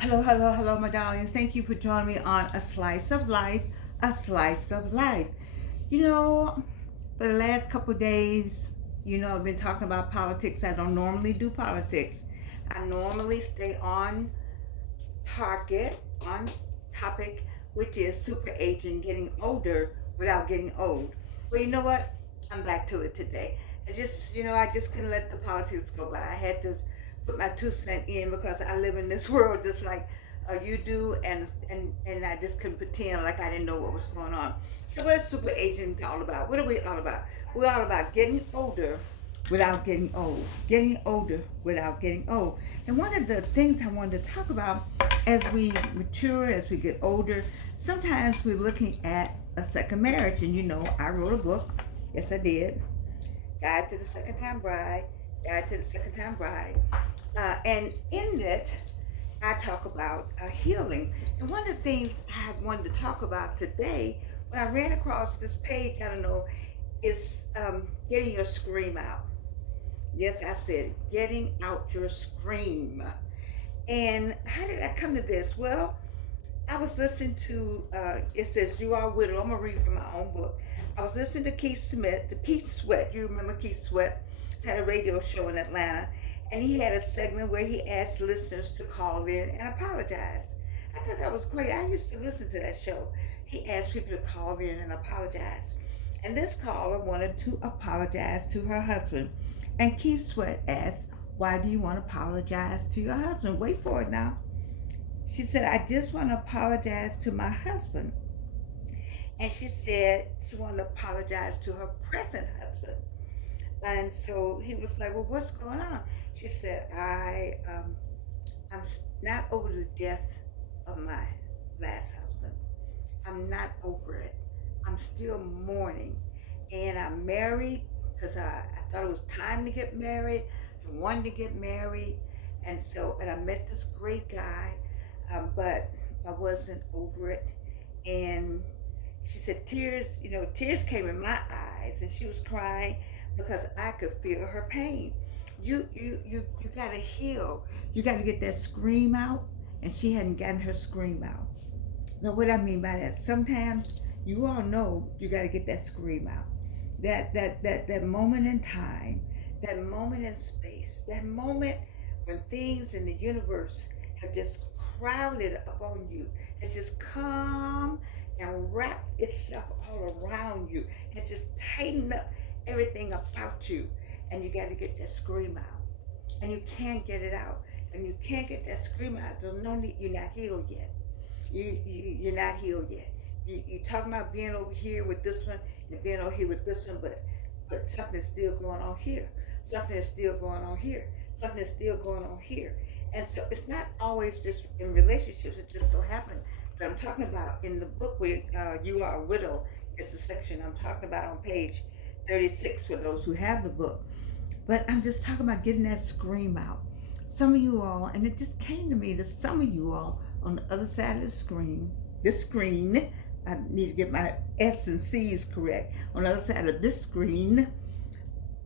Hello, hello, hello, my darlings. Thank you for joining me on A Slice of Life, A Slice of Life. You know, for the last couple of days, I've been talking about politics. I don't normally do politics. I normally stay on target, on topic, which is super aging, getting older without getting old. Well, you know what? I'm back to it today. I just couldn't let the politics go by. I had to put my 2 cents in because I live in this world just like you do, and I just couldn't pretend like I didn't know what was going on. So, what is super aging all about? What are we all about? We're all about getting older without getting old, getting older without getting old. And one of the things I wanted to talk about as we mature, as we get older, sometimes we're looking at a second marriage. And I wrote a book. Yes, I did. Guide to the Second Time Bride. Guide to the Second Time Bride. And in it, I talk about healing. And one of the things I wanted to talk about today, when I ran across this page, I don't know, is getting your scream out. Yes, I said getting out your scream. And how did I come to this? Well, I was listening to, it says, You Are Widow. I'm going to read from my own book. I was listening to Keith Sweat. You remember Keith Sweat? Had a radio show in Atlanta. And he had a segment where he asked listeners to call in and apologize. I thought that was great. I used to listen to that show. He asked people to call in and apologize. And this caller wanted to apologize to her husband. And Keith Sweat asked, Why do you want to apologize to your husband? Wait for it now. She said, I just want to apologize to my husband. And she said she wanted to apologize to her present husband. And so he was like, Well, what's going on? She said, I'm not over the death of my last husband. I'm not over it. I'm still mourning. And I'm married because I thought it was time to get married. I wanted to get married. And I met this great guy, but I wasn't over it. And she said tears came in my eyes, and she was crying because I could feel her pain. You gotta heal. You gotta get that scream out, and she hadn't gotten her scream out. Now, what I mean by that, sometimes you all know you gotta get that scream out. That moment in time, that moment in space, that moment when things in the universe have just crowded upon you, has just come and wrapped itself all around you and just tightened up everything about you. And you got to get that scream out. And you can't get it out. And you can't get that scream out. There's no need, you're not healed yet. You're not healed yet. You talking about being over here with this one and being over here with this one, but something's still going on here. Something is still going on here. Something is still going on here. And so it's not always just in relationships. It just so happened that I'm talking about in the book where You Are a Widow. It's the section I'm talking about on page 36 for those who have the book. But I'm just talking about getting that scream out. Some of you all, and it just came to me that some of you all on the other side of the screen, I need to get my S and C's correct. On the other side of this screen,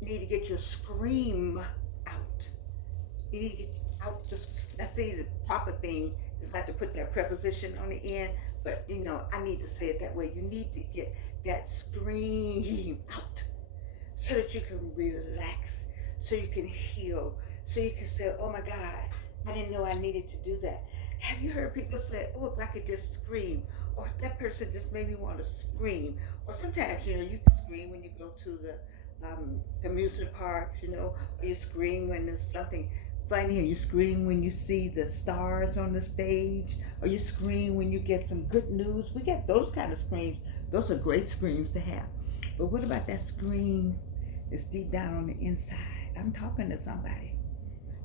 you need to get your scream out. You need to get out. Let's say the proper thing is not to put that preposition on the end, but I need to say it that way. You need to get that scream out so that you can relax, so you can heal, so you can say, Oh my God, I didn't know I needed to do that. Have you heard people say, Oh, if I could just scream, or if that person just made me want to scream, or sometimes you can scream when you go to the amusement parks, or you scream when there's something funny, or you scream when you see the stars on the stage, or you scream when you get some good news. We get those kind of screams. Those are great screams to have. But what about that scream that's deep down on the inside? I'm talking to somebody.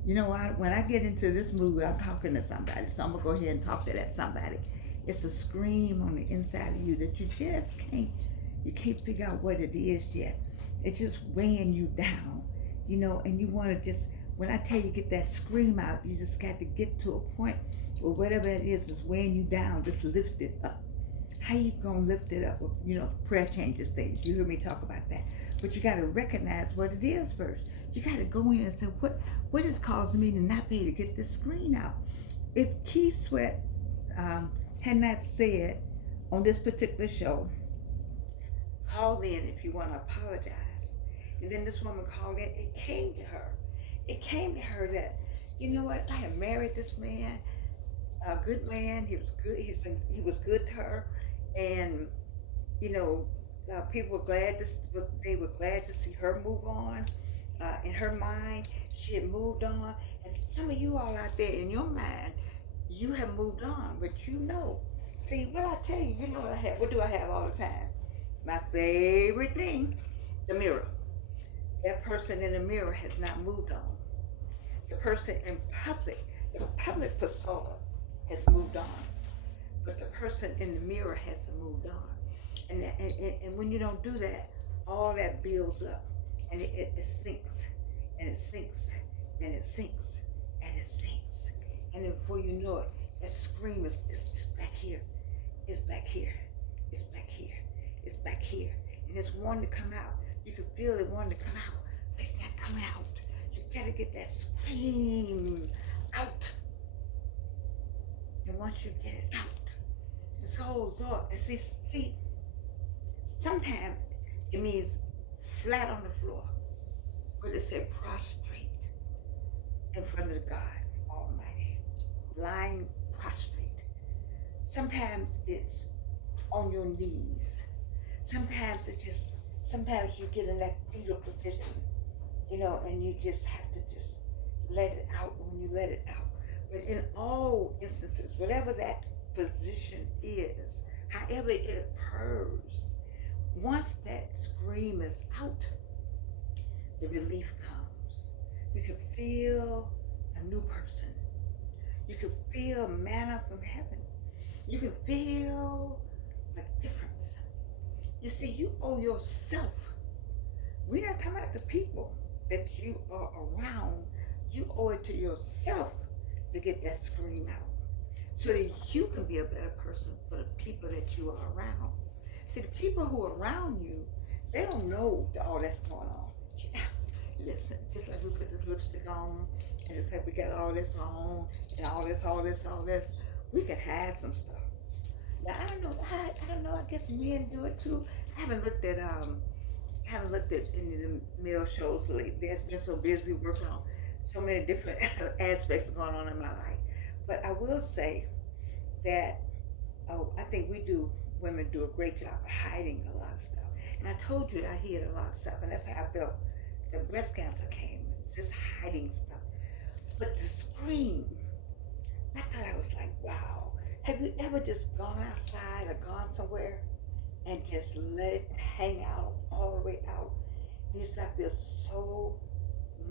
When I get into this mood, I'm talking to somebody. So I'm going to go ahead and talk to that somebody. It's a scream on the inside of you that you just can't figure out what it is yet. It's just weighing you down, and you want to just, when I tell you get that scream out, you just got to get to a point where whatever it is weighing you down, just lift it up. How you gonna lift it up? Prayer changes things. You hear me talk about that. But you gotta recognize what it is first. You gotta go in and say, what is causing me to not be able to get this screen out? If Keith Sweat had not said on this particular show, call in if you want to apologize. And then this woman called in, it came to her. It came to her that, you know what, I have married this man, a good man. He was good. He was good to her. And, you know, people were they were glad to see her move on. In her mind, she had moved on. And some of you all out there in your mind, you have moved on, but you know. See, what I tell you, you know what I have. What do I have all the time? My favorite thing, the mirror. That person in the mirror has not moved on. The person in public, the public persona has moved on. But the person in the mirror hasn't moved on. And when you don't do that, all that builds up and it sinks and it sinks and it sinks and it sinks. And then before you know it, that scream is back here. It's back here. It's back here. It's back here. And it's wanting to come out. You can feel it wanting to come out, but it's not coming out. You gotta get that scream out. And once you get it out, it's so Lord. And see, sometimes it means flat on the floor, but it said prostrate in front of God Almighty, lying prostrate. Sometimes it's on your knees. Sometimes sometimes you get in that fetal position, you know, and you just have to just let it out when you let it out. But in all instances, whatever that position is, however it occurs, once that scream is out, the relief comes. You can feel a new person. You can feel manna from heaven. You can feel a difference. You see, you owe yourself. We're not talking about the people that you are around. You owe it to yourself to get that scream out so that you can be a better person for the people that you are around. See, the people who are around you, they don't know all that's going on. Listen, just like we put this lipstick on, and just like we got all this on, and all this, we could hide some stuff. Now I don't know. I guess men do it too. I haven't looked at any of the male shows lately. They've been so busy working on so many different aspects going on in my life. But I will say that I think women do a great job of hiding a lot of stuff. And I told you I hid a lot of stuff, and that's how I felt. The breast cancer came, just hiding stuff. But the scream, I thought I was like, wow. Have you ever just gone outside or gone somewhere and just let it hang out all the way out? And you start to feel so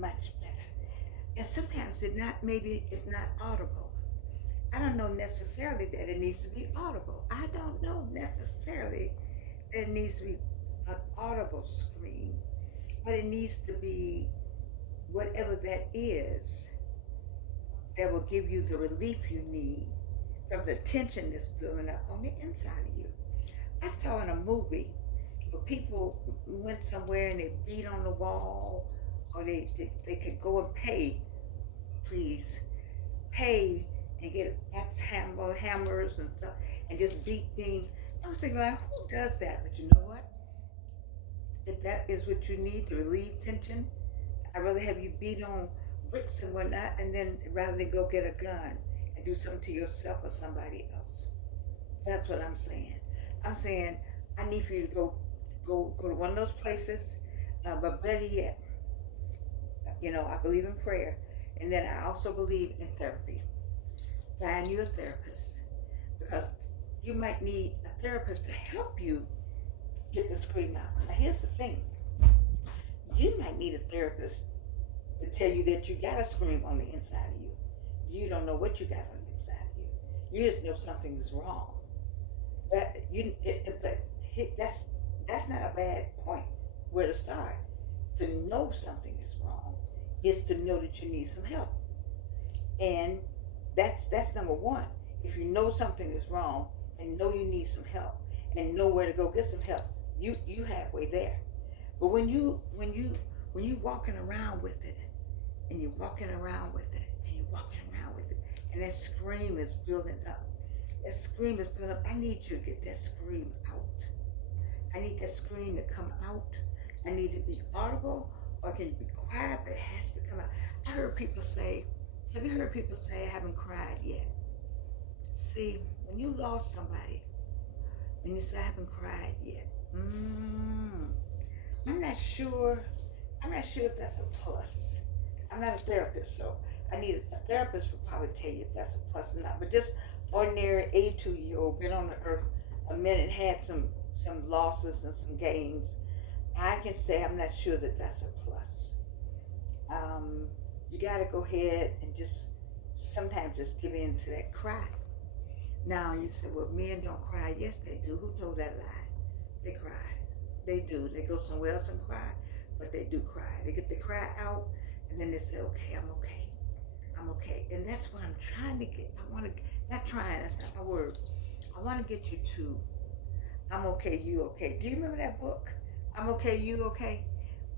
much better. And sometimes maybe it's not audible. I don't know necessarily that it needs to be audible. I don't know necessarily that it needs to be an audible scream, but it needs to be whatever that is that will give you the relief you need from the tension that's building up on the inside of you. I saw in a movie where people went somewhere and they beat on the wall, or they could go and pay and get hammers and stuff and just beat things. I was thinking, like, who does that? But you know what? If that is what you need to relieve tension, I'd rather have you beat on bricks and whatnot, and then rather than go get a gun and do something to yourself or somebody else. That's what I'm saying. I'm saying I need for you to go to one of those places, but better yet, you know, I believe in prayer, and then I also believe in therapy. Find you a therapist, because you might need a therapist to help you get the scream out. Now here's the thing. You might need a therapist to tell you that you got a scream on the inside of you. You don't know what you got on the inside of you. You just know something is wrong. That's not a bad point where to start. To know something is wrong is to know that you need some help. And that's number one. If you know something is wrong and know you need some help and know where to go get some help, you halfway there. But when you walking around with it, and you're walking around with it, and you're walking around with it, and that scream is building up. That scream is building up. I need you to get that scream out. I need that scream to come out. I need it to be audible, or it can be quiet, but it has to come out. I heard people say, have you heard people say, I haven't cried yet? See, when you lost somebody, and you say, I haven't cried yet, I'm not sure. I'm not sure if that's a plus. I'm not a therapist, so I need a therapist would probably tell you if that's a plus or not. But just ordinary 82-year-old, been on the earth a minute, had some losses and some gains. I can say I'm not sure that that's a plus. You got to go ahead and just sometimes just give in to that cry. Now you say, well, men don't cry. Yes, they do. Who told that lie? They cry. They do. They go somewhere else and cry, but they do cry. They get the cry out, and then they say, okay, I'm okay. I'm okay. And that's what I'm trying to get. I want to, not trying, that's not my word. I want to get you to, I'm okay, you okay. Do you remember that book? I'm okay, you okay?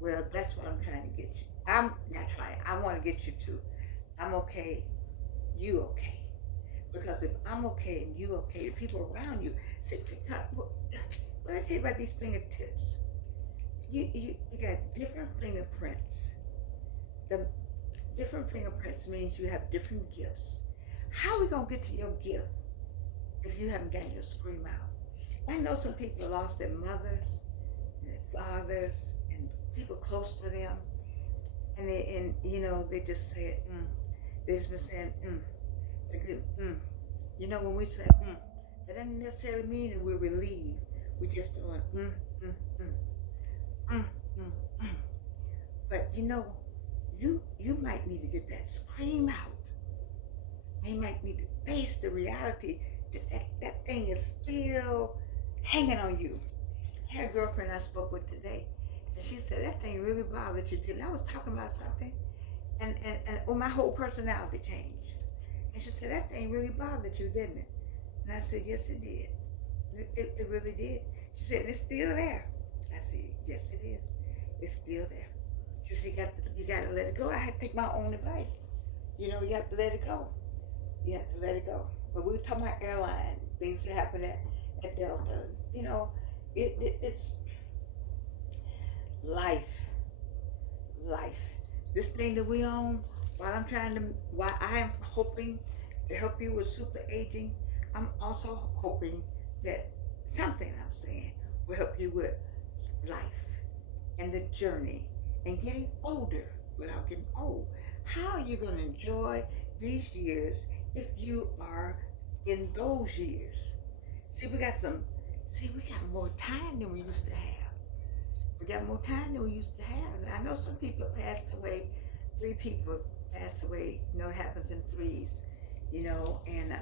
Well, that's what I'm trying to get you. I'm not trying. I want to get you to, I'm okay, you okay. Because if I'm okay and you okay, the people around you say, what I tell you about these fingertips? You got different fingerprints. The different fingerprints means you have different gifts. How are we gonna get to your gift if you haven't gotten your scream out? I know some people lost their mothers, and their fathers, and people close to them, and they just say, they just been saying, You know, when we say, that doesn't necessarily mean that we're relieved. We're just doing, But you might need to get that scream out. You might need to face the reality that thing is still hanging on you. I had a girlfriend I spoke with today, and she said, that thing really bothered you, didn't it? I was talking about something, and my whole personality changed. And she said, that thing really bothered you, didn't it? And I said, yes, it did. It really did. She said, it's still there. I said, yes, it is. It's still there. She said, you got to let it go. I had to take my own advice. You have to let it go. You have to let it go. But we were talking about airline, things that happen at Delta. It's life. This thing that we own, while I am hoping to help you with super aging, I'm also hoping that something I'm saying will help you with life and the journey and getting older without getting old. How are you going to enjoy these years if you are in those years? We got more time than we used to have. We got more time than we used to have. And I know some people passed away, 3 people passed away, it happens in threes, and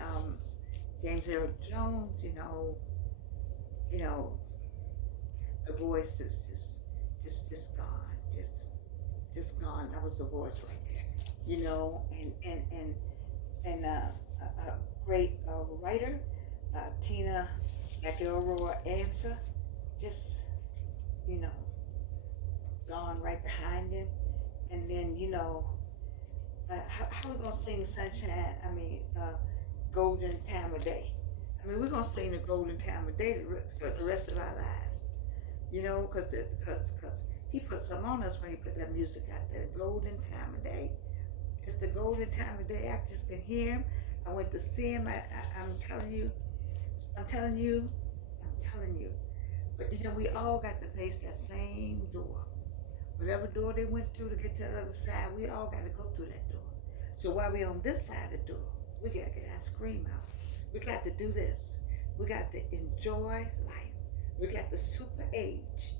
James Earl Jones, the voice is just gone, just gone. That was the voice right there, and a great writer, Tina McElroy Ansa, just gone right behind him. And then how we gonna sing sunshine? Golden time of day. We're gonna sing the golden time of day for the rest of our lives, because he put something on us when he put that music out there. The golden time of day. It's the golden time of day. I just can hear him. I went to see him. I'm telling you. But we all got to face that same door. Whatever door they went through to get to the other side, we all got to go through that door. So while we're on this side of the door, we got to get our scream out. We got to do this. We got to enjoy life. We got to super age.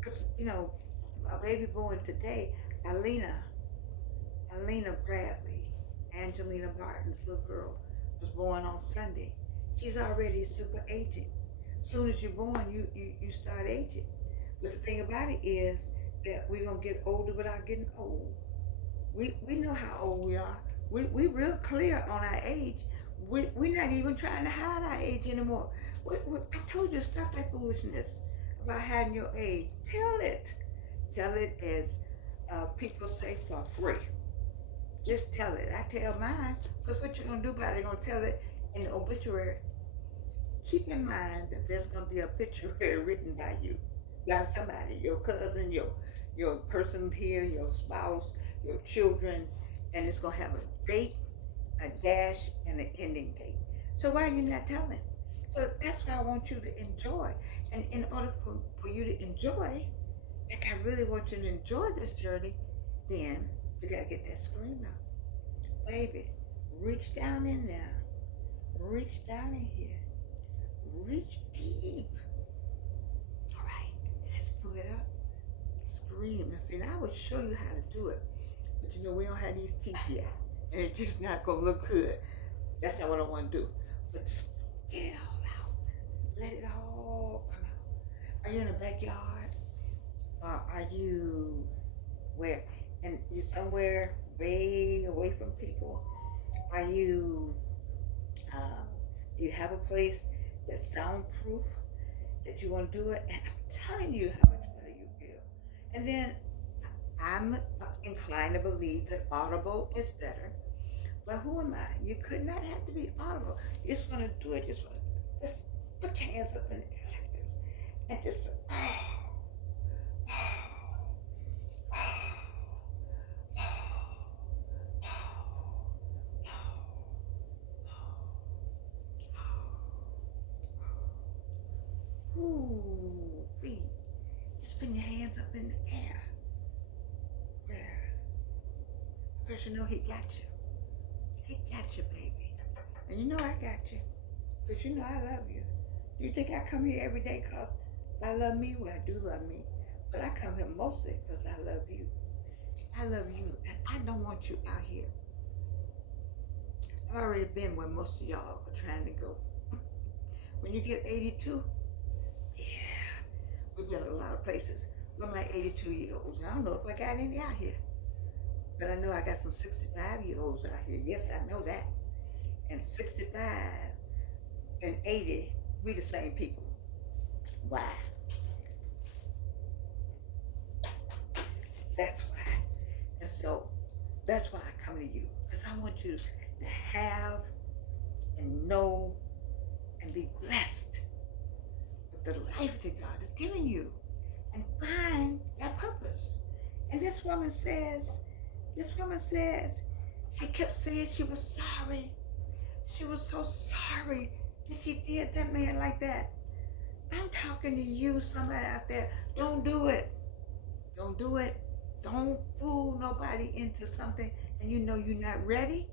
Because, a baby born today, Alina Bradley, Angelina Barton's little girl, was born on Sunday. She's already super aging. As soon as you're born, you start aging. But the thing about it is that we're going to get older without getting old. We know how old we are. We real clear on our age. We're not even trying to hide our age anymore. I told you, stop that foolishness about hiding your age. Tell it as people say, for free. Just tell it. I tell mine, because what you're going to do about it, you're going to tell it in the obituary. Keep in mind that there's going to be a obituary written by you, by somebody, your cousin, your person here, your spouse, your children, and it's going to have a date, a dash, and an ending date. So why are you not telling? So that's why I want you to enjoy. And in order for you to enjoy, like I really want you to enjoy this journey, then you got to get that screen out. Baby, reach down in there. Reach down in here. Reach deep. All right, let's pull it up. Scream. Now, see, now I would show you how to do it. But you know, we don't have these teeth yet. And it's just not going to look good. That's not what I want to do. But get it all out. Let it all come out. Are you in the backyard? Or are you where? And you somewhere way away from people? Are you, do you have a place that's soundproof that you want to do it? And I'm telling you how much better you feel. And then I'm inclined to believe that audible is better. But who am I? You could not have to be audible. You just want to do it. Just put your hands up in the air like this. And just, ooh, wait. Just put your hands up in the air. There. Because you know he got you. He got you, baby. And you know I got you. Because you know I love you. You think I come here every day because I love me? Well, I do love me. But I come here mostly because I love you. I love you. And I don't want you out here. I've already been where most of y'all are trying to go. When you get 82, yeah, we've been a lot of places. Where my 82-year-olds, I don't know if I got any out here. But I know I got some 65-year-olds out here. Yes, I know that. And 65 and 80, we the same people. Why? That's why. And so that's why I come to you. Because I want you to have and know and be blessed with the life that God has given you and find that purpose. And this woman says, she kept saying she was sorry. She was so sorry that she did that man like that. I'm talking to you, somebody out there. Don't do it. Don't do it. Don't fool nobody into something and you know you're not ready.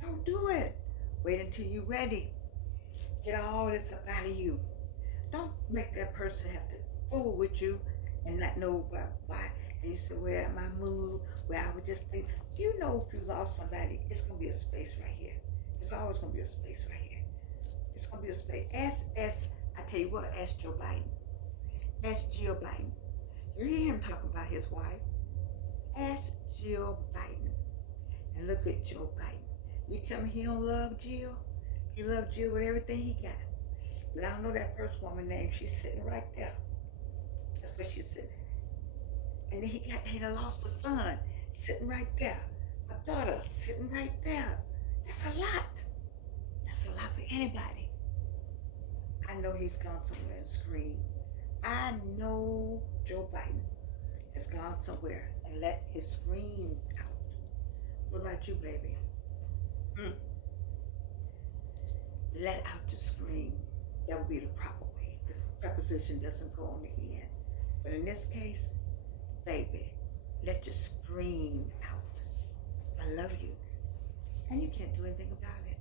Don't do it. Wait until you're ready. Get all this up out of you. Don't make that person have to fool with you and not know why. And you say, well, my mood, well, I would just think, you know, if you lost somebody, it's going to be a space right here. It's always going to be a space right here. It's going to be a space. I tell you what, ask Joe Biden. Ask Jill Biden. You hear him talk about his wife. Ask Jill Biden. And look at Joe Biden. You tell me he don't love Jill? He loves Jill with everything he got. But I don't know that first woman name. She's sitting right there. That's where she's sitting. And then he done lost a son sitting right there. A daughter sitting right there. That's a lot. That's a lot for anybody. I know he's gone somewhere and screamed. I know Joe Biden has gone somewhere and let his scream out. What about you, baby? Let out your scream. That would be the proper way. The preposition doesn't go on the end. But in this case, baby, let your scream out. I love you. And you can't do anything about it.